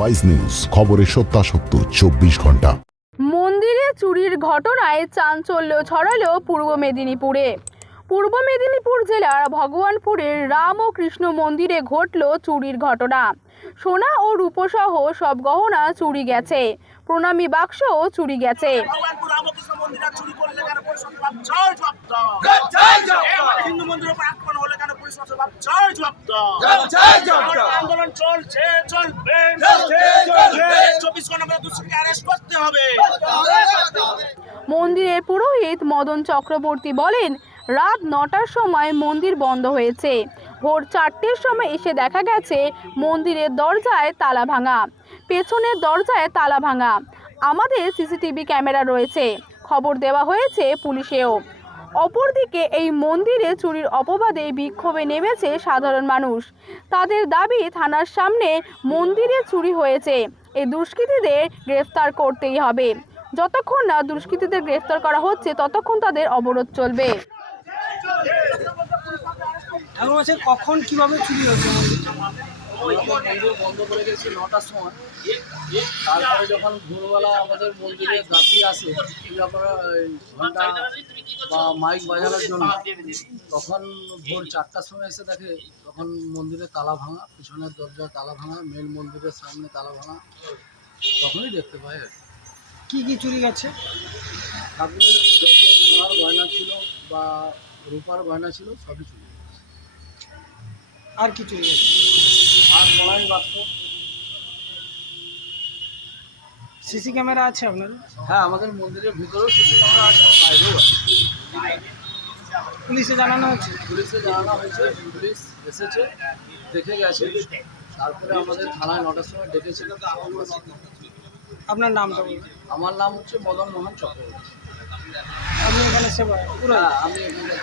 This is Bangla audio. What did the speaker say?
ওয়াইজ নিউজ খবরের সত্যাসত্য চব্বিশ ঘণ্টা। মন্দিরে চুরির ঘটনায় চাঞ্চল্য ছড়ালো পূর্ব মেদিনীপুরে। পূর্ব মেদিনীপুর জেলার ভগবানপুরের রাম ও কৃষ্ণ মন্দিরে ঘটল চুরির ঘটনা। সোনা ও রূপসহ সব গহনা চুরি গেছে। প্রণামী বাক্সও চুরি গেছে। হিন্দু মন্দিরের জয় জব্দ আন্দোলন চলছে চলবে। চব্বিশ ঘণ্টা মধ্যে দুষ্কৃতকে অ্যারেস্ট করতে হবে। মন্দিরের পুরোহিত মদন চক্রবর্তী বলেন রাত নটার সময় মন্দির বন্ধ হয়েছে। ভোর চারটের সময় এসে দেখা গেছে মন্দিরের দরজায় তালা ভাঙা। পেছনের দরজায় তালা ভাঙা। আমাদের সিসিটিভি ক্যামেরা রয়েছে। খবর দেওয়া হয়েছে পুলিশেও। অপরদিকে এই মন্দিরে চুরির অপবাদে বিক্ষোভে নেমেছে সাধারণ মানুষ। তাদের দাবি, থানার সামনে মন্দিরে চুরি হয়েছে। এই দুষ্কৃতীদের গ্রেফতার করতেই হবে। যতক্ষণ না দুষ্কৃতীদের গ্রেফতার করা হচ্ছে, ততক্ষণ তাদের অবরোধ চলবে। কখন কীভাবে চুরি হয়েছে মন্দির বন্ধ করে গেছি নটার সময়। তারপরে যখন ভোরবেলা আমাদের মন্দিরে দাসি আসে ওই ঘণ্টা বা মাইক বাজানোর জন্য তখন ভোর চারটার সময় এসে দেখে তখন মন্দিরে তালা ভাঙা পিছনের দরজা তালা ভাঙা মেন মন্দিরের সামনে তালা ভাঙা তখনই দেখতে পাই আর কি। কি চুরি গেছে? ঠাকুরের যত সোনার গয়না ছিল বা রূপার গয়না ছিল সবই চলে গেছে। আর কি চুরি গেছে? সিসি ক্যামেরা আছে আপনার? হ্যাঁ আমাদের মন্দিরের ভিতরেও সিসি ক্যামেরা আছে বাইরেও পুলিশে জানানো হয়েছে? পুলিশে জানানো হয়েছে পুলিশ এসেছে দেখে গেছে। তারপরে আমাদের থানায় নটার সময় ডেকেছিল আপনার নামটা আমার নাম হচ্ছে মদন মোহন চক্রবর্তী। আপনি এখানে সেবা পুরো হ্যাঁ আমি এখানে